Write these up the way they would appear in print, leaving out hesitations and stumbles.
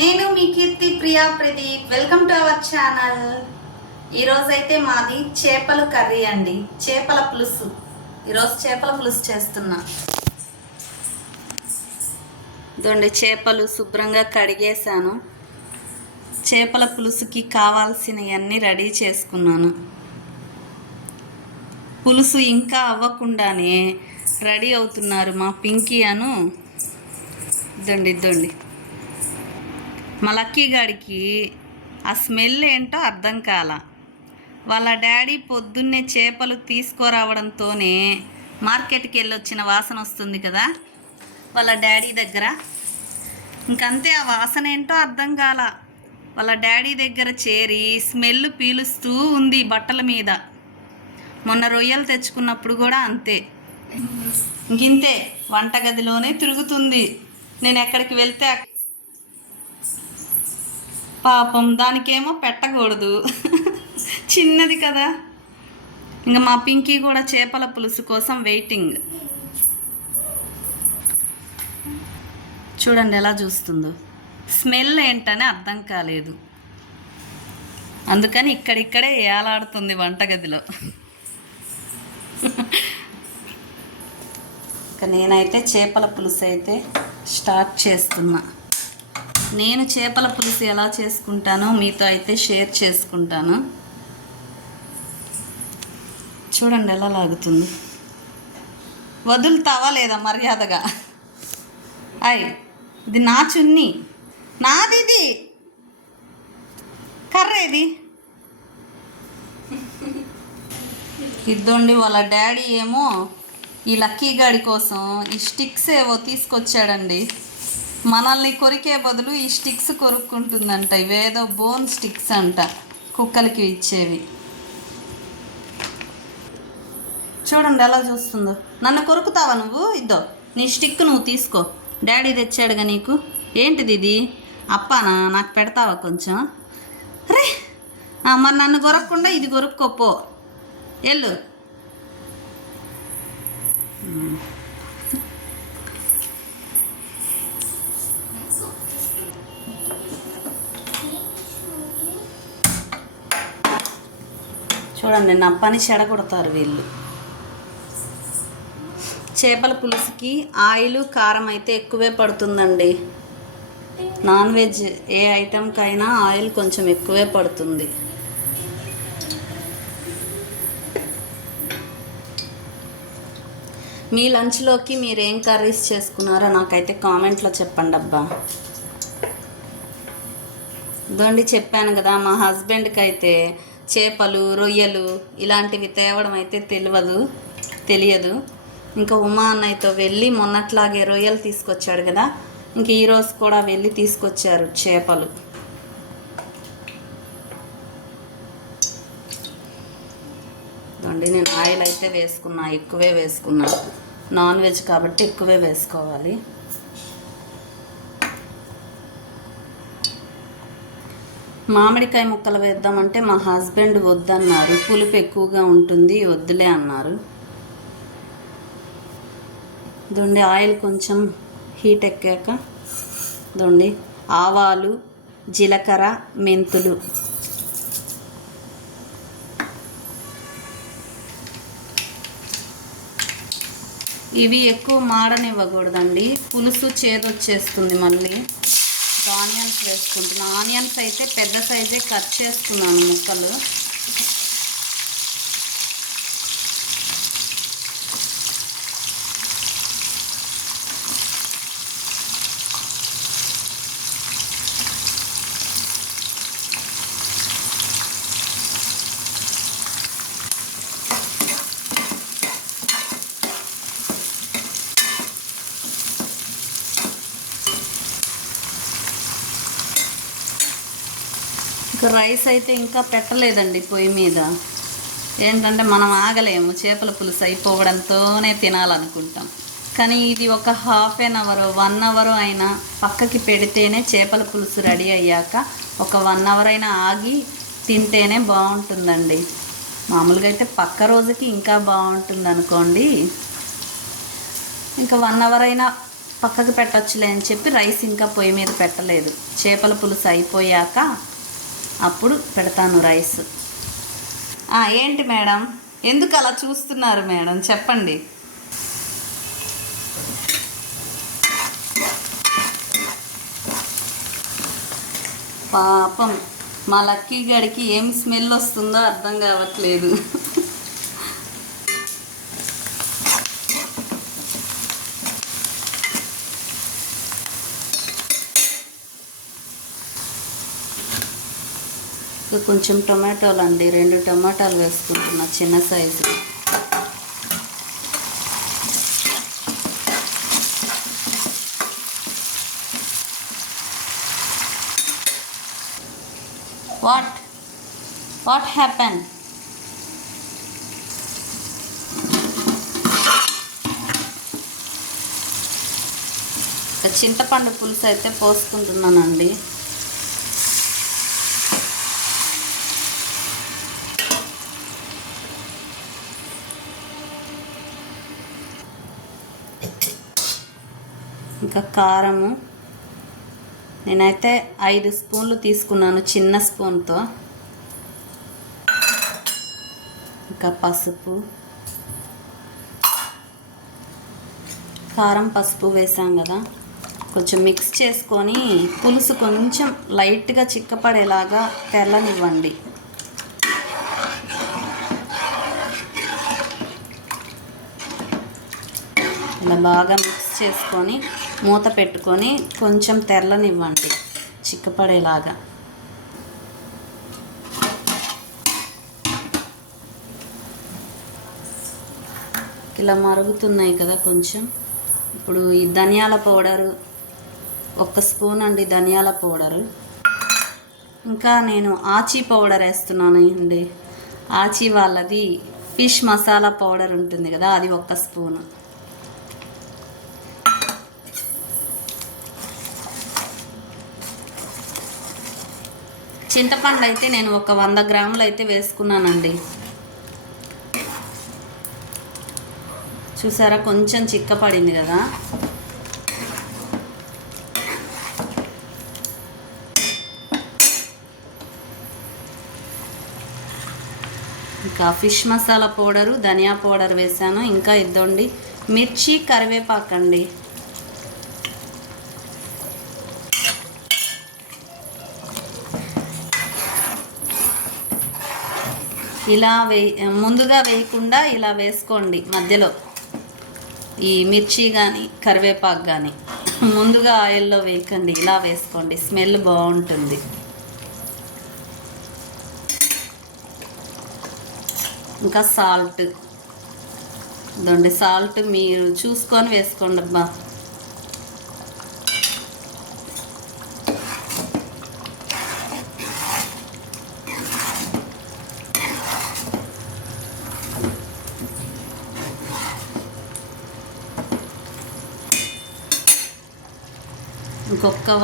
నేను మీ Keerthi Priya Pradeep. Welcome to our channel. ఈరోజైతే మాది చేపల కర్రీ అండి, చేపల పులుసు. ఈరోజు చేపల పులుసు చేస్తున్నా. ఇదండి చేపలు శుభ్రంగా కడిగేసాను. చేపల పులుసుకి కావాల్సినవన్నీ రెడీ చేసుకున్నాను. పులుసు ఇంకా అవ్వకుండానే రెడీ అవుతున్నారు మా పింకీ అను. ఇద్దండి మా లక్కీ గాడికి ఆ స్మెల్ ఏంటో అర్థం కాల. వాళ్ళ డాడీ పొద్దున్నే చేపలు తీసుకురావడంతోనే మార్కెట్కి వెళ్ళి వచ్చిన వాసన వస్తుంది కదా వాళ్ళ డాడీ దగ్గర. ఇంకంతే, ఆ వాసన ఏంటో అర్థం కాల. వాళ్ళ డాడీ దగ్గర చేరి స్మెల్ పీలుస్తూ ఉంది బట్టల మీద. మొన్న రొయ్యలు తెచ్చుకున్నప్పుడు కూడా అంతే. ఇంతే, వంటగదిలోనే తిరుగుతుంది. నేను ఎక్కడికి వెళ్తే పాపం దానికేమో పెట్టకూడదు, చిన్నది కదా. ఇంకా మా పింకీ కూడా చేపల పులుసు కోసం వెయిటింగ్. చూడండి ఎలా చూస్తుందో. స్మెల్ ఏంటని అర్థం కాలేదు, అందుకని ఇక్కడిక్కడే ఏలాడుతుంది వంటగదిలో. ఇక నేనైతే చేపల పులుసు అయితే స్టార్ట్ చేస్తున్నా. నేను చేపల పులుసు ఎలా చేసుకుంటానో మీతో అయితే షేర్ చేసుకుంటాను. చూడండి ఎలా లాగుతుంది. వదులుతావా లేదా మర్యాదగా? ఇది నా చున్నీ, నాది. ఇది కర్రేది. ఇద్దండి వాళ్ళ డాడీ ఏమో ఈ లక్కీ గాడి కోసం ఈ స్టిక్స్ ఏవో తీసుకొచ్చాడండి. మనల్ని కొరికే బదులు ఈ స్టిక్స్ కొరుక్కుంటుందంట. ఇవేదో బోన్ స్టిక్స్ అంట, కుక్కలకి ఇచ్చేవి. చూడండి ఎలా చూస్తుందో. నన్ను కొరుకుతావా నువ్వు? ఇద్దో నీ స్టిక్ నువ్వు తీసుకో, డాడీ తెచ్చాడుగా నీకు. ఏంటిది ఇది? అప్పానా? నాకు పెడతావా కొంచెం? రే, మరి నన్ను కొరకకుండా ఇది కొరుక్కోపో, ఎల్లు. చూడండి నా పని చెడగొడతారు వీళ్ళు. చేపల పులుసుకి ఆయిల్ కారం అయితే ఎక్కువే పడుతుందండి. నాన్ వెజ్ ఏ ఐటెంకైనా ఆయిల్ కొంచెం ఎక్కువే పడుతుంది. మీ లంచ్లోకి మీరు ఏం కర్రీస్ చేసుకున్నారో నాకైతే కామెంట్లో చెప్పండి అబ్బా. ఇదండి చెప్పాను కదా, మా హస్బెండ్కి అయితే చేపలు రొయ్యలు ఇలాంటివి తేవడం అయితే తెలియదు. ఇంకా ఉమా అన్నయ్యతో వెళ్ళి మొన్నట్లాగే రొయ్యలు తీసుకొచ్చాడు కదా, ఇంక ఈరోజు కూడా వెళ్ళి తీసుకొచ్చారు చేపలు. నేను ఆయిల్ అయితే ఎక్కువే వేసుకున్నా. నాన్ వెజ్ కాబట్టి ఎక్కువే వేసుకోవాలి. మామిడికాయ ముక్కలు వేద్దామంటే మా హస్బెండ్ వద్దన్నారు, పులుపు ఎక్కువగా ఉంటుంది, వద్దులే అన్నారు. దొండి ఆయిల్ కొంచెం హీట్ ఎక్కాక దొండి ఆవాలు, జీలకర్ర, మెంతులు. ఇవి ఎక్కువ మాడనివ్వకూడదండి, పులుసు చేదొచ్చేస్తుంది. మళ్ళీ ఆనియన్స్ వేసుకుంటున్నాను. ఆనియన్స్ అయితే పెద్ద సైజే కట్ చేసుకున్నాను ముక్కలు. ఇంకా రైస్ అయితే ఇంకా పెట్టలేదండి పొయ్యి మీద. ఏంటంటే మనం ఆగలేము, చేపల పులుసు అయిపోవడంతోనే తినాలనుకుంటాం. కానీ ఇది ఒక ½ అవర్ 1 అవర్ అయినా పక్కకి పెడితేనే చేపల పులుసు రెడీ అయ్యాక ఒక 1 అవర్ అయినా ఆగి తింటేనే బాగుంటుందండి. మామూలుగా అయితే పక్క రోజుకి ఇంకా బాగుంటుంది అనుకోండి. ఇంకా 1 అవర్ అయినా పక్కకు పెట్టచ్చులే అని చెప్పి రైస్ ఇంకా పొయ్యి మీద పెట్టలేదు. చేపల పులుసు అయిపోయాక అప్పుడు పెడతాను రైస్. ఏంటి మేడం, ఎందుకు అలా చూస్తున్నారు మేడం, చెప్పండి. పాపం మా లక్కీ గడికి ఏం స్మెల్ వస్తుందో అర్థం కావట్లేదు. కొంచెం టొమాటోలు అండి, 2 టొమాటోలు వేసుకుంటున్నా చిన్న సైజు. What happen? చింతపండు పులుసు అయితే పోసుకుంటున్నానండి. ఇంకా కారము నేనైతే 5 స్పూన్లు తీసుకున్నాను చిన్న స్పూన్తో. ఇంకా పసుపు, కారం పసుపు వేసాం కదా, కొంచెం మిక్స్ చేసుకొని పులుసు కొంచెం లైట్గా చిక్కపడేలాగా తెల్లనివ్వండి. ఇలా బాగా మిక్స్ చేసుకొని మూత పెట్టుకొని కొంచెం తెల్లనివ్వండి చిక్కపడేలాగా. ఇలా మరుగుతున్నాయి కదా కొంచెం. ఇప్పుడు ఈ ధనియాల పౌడరు 1 స్పూన్ అండి, ధనియాల పౌడరు. ఇంకా నేను ఆచీ పౌడర్ వేస్తున్నాను అండి. ఆచీ వాళ్ళది ఫిష్ మసాలా పౌడర్ ఉంటుంది కదా, అది 1 స్పూను. చింతపండు అయితే నేను 100 గ్రాములు అయితే వేసుకున్నానండి. చూసారా కొంచెం చిక్కపడింది కదా. ఇంకా ఫిష్ మసాలా పౌడరు, ధనియా పౌడర్ వేసాను. ఇంకా ఇద్దండి మిర్చి, కరివేపాకండి. ఇలా ముందుగా వేయకుండా ఇలా వేసుకోండి మధ్యలో. ఈ మిర్చి కానీ కరివేపాకు కానీ ముందుగా ఆయిల్లో వేయకండి, ఇలా వేసుకోండి, స్మెల్ బాగుంటుంది. ఇంకా సాల్ట్ ఇదండి, సాల్ట్ మీరు చూసుకొని వేసుకోండి అబ్బా.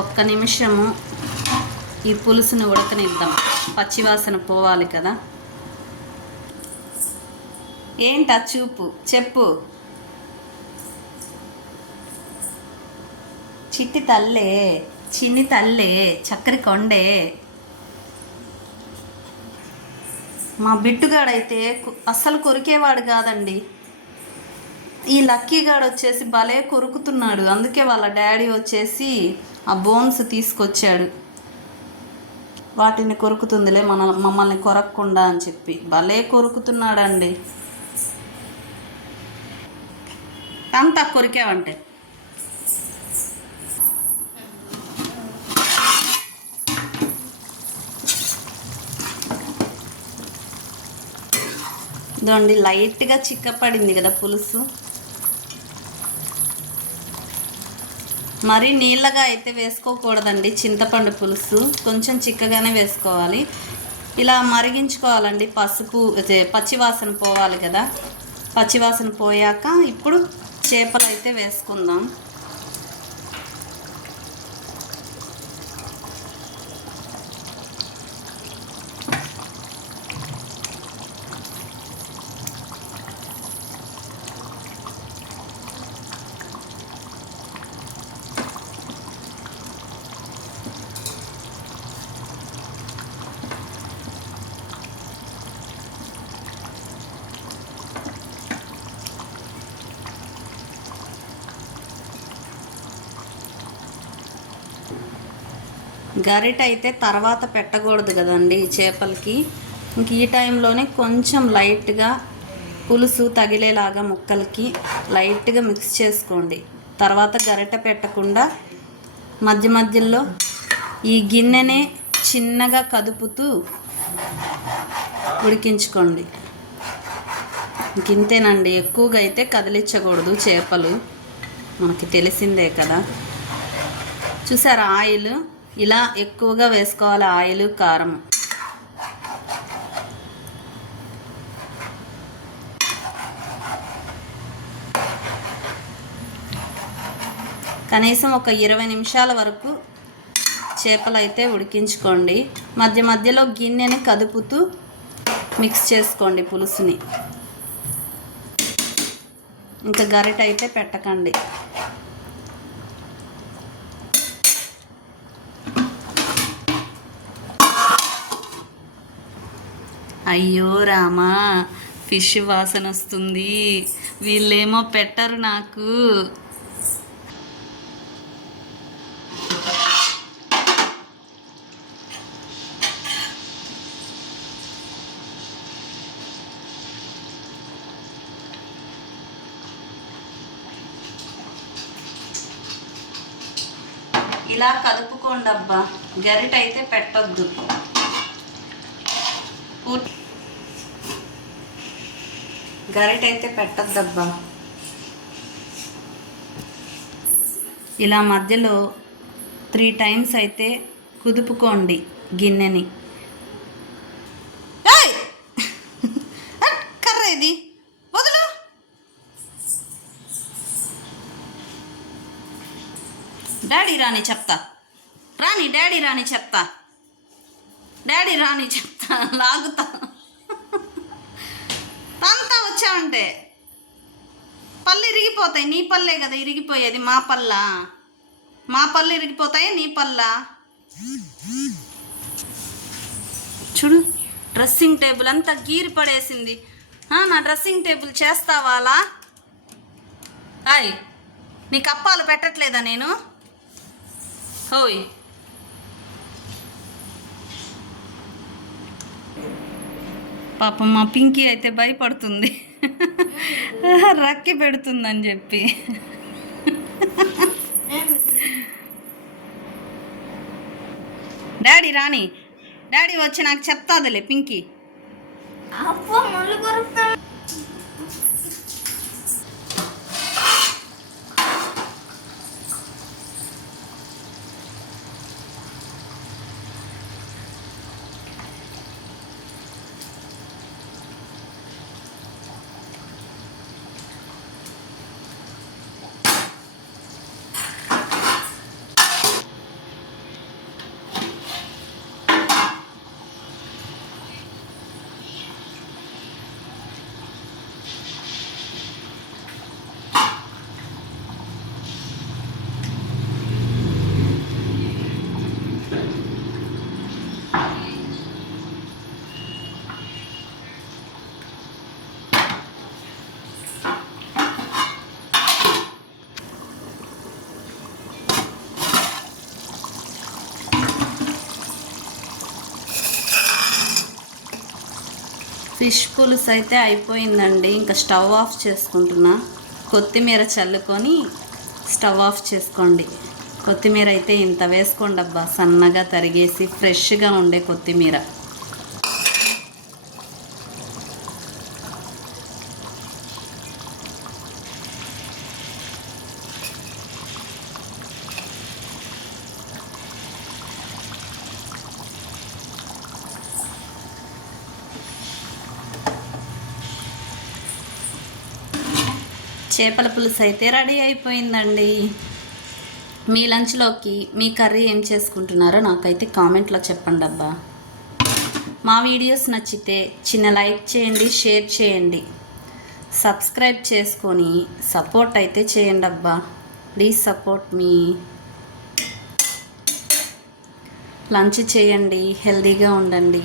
ఒక్క నిమిషము ఈ పులుసుని ఉడకనిద్దాం, పచ్చివాసన పోవాలి కదా. ఏంటా చూపు, చెప్పు. చిట్టి తల్లే, చిన్ని తల్లే, చక్కరి కొండే. మా బిట్టుగాడైతే అస్సలు కొరికేవాడు కాదండి. ఈ లక్కీగాడు వచ్చేసి భలే కొరుకుతున్నాడు. అందుకే వాళ్ళ డాడీ వచ్చేసి ఆ బోన్స్ తీసుకొచ్చాడు. వాటిని కొరుకుతుందిలే మమ్మల్ని కొరకకుండా అని చెప్పి భలే కొరుకుతున్నాడండి. అంతా కొరికావంటే ఇదండి లైట్గా చిక్కపడింది కదా పులుసు. మరీ నీళ్ళగా అయితే వేసుకోకూడదండి చింతపండు పులుసు, కొంచెం చిక్కగానే వేసుకోవాలి. ఇలా మరిగించుకోవాలండి. పసుపు పచ్చివాసన పోవాలి కదా. పచ్చివాసన పోయాక ఇప్పుడు చేపలు అయితే వేసుకుందాం. గరిట అయితే తర్వాత పెట్టకూడదు కదండి చేపలకి. ఇంక ఈ టైంలోనే కొంచెం లైట్గా పులుసు తగిలేలాగా ముక్కలకి లైట్గా మిక్స్ చేసుకోండి. తర్వాత గరిట పెట్టకుండా మధ్య మధ్యలో ఈ గిన్నెనే చిన్నగా కదుపుతూ ఉడికించుకోండి. ఇంతేనండి, ఎక్కువగా అయితే కదిలించకూడదు చేపలు, మనకి తెలిసిందే కదా. చూసారా ఆయిల్ ఇలా ఎక్కువగా వేసుకోవాలి, ఆయిల్ కారం. కనీసం ఒక 20 నిమిషాల వరకు చేపలు అయితే ఉడికించుకోండి. మధ్య మధ్యలో గిన్నెని కదుపుతూ మిక్స్ చేసుకోండి పులుసుని. ఇంకా గరిట అయితే పెట్టకండి. అయ్యో రామా, ఫిష్ వాసన వస్తుంది, వీళ్ళేమో పెట్టరు నాకు. ఇలా కలుపుకోండి అబ్బా, గరిట అయితే పెట్టొద్దు. గరిట అయితే పెట్టొద్దబ్బా. ఇలా మధ్యలో 3 టైమ్స్ అయితే కుదుపుకోండి గిన్నెని. కర్ర ఇది వదులు. డాడీ రాని చెప్తా, రాని డాడీ రాని చెప్తా, డాడీ రాని చెప్తా, లాగుతా. అంతా వచ్చావంటే పళ్ళు ఇరిగిపోతాయి. నీ పళ్ళే కదా ఇరిగిపోయేది, మా పళ్ళు ఇరిగిపోతాయి, నీ పళ్ళ. చూడు, డ్రెస్సింగ్ టేబుల్ అంతా గీరి పడేసింది. నా డ్రెస్సింగ్ టేబుల్ చేస్తావాలా? నీకు అప్పాలు పెట్టట్లేదా నేను? ఓయ్, పాపం మా పింకీ అయితే భయపడుతుంది, రక్కి పెడుతుందని చెప్పి. డాడీ రాని, డాడీ వచ్చి నాకు చెప్తాదిలే పింకీ. ఫిష్ పులుసు అయితే అయిపోయిందండి. ఇంకా స్టవ్ ఆఫ్ చేసుకుంటున్నా. కొత్తిమీర చల్లుకొని స్టవ్ ఆఫ్ చేసుకోండి. కొత్తిమీర అయితే ఇంత వేసుకోండి అబ్బా, సన్నగా తరిగేసి ఫ్రెష్గా ఉండే కొత్తిమీర. చేపల పులుసు అయితే రెడీ అయిపోయిందండి. మీ లంచ్లోకి మీ కర్రీ ఏం చేసుకుంటున్నారో నాకైతే కామెంట్లో చెప్పండి అబ్బా. మా వీడియోస్ నచ్చితే చిన్న లైక్ చేయండి, షేర్ చేయండి, సబ్స్క్రైబ్ చేసుకొని సపోర్ట్ అయితే చేయండి అబ్బా. Please support me. లంచ్ చేయండి, హెల్తీగా ఉండండి.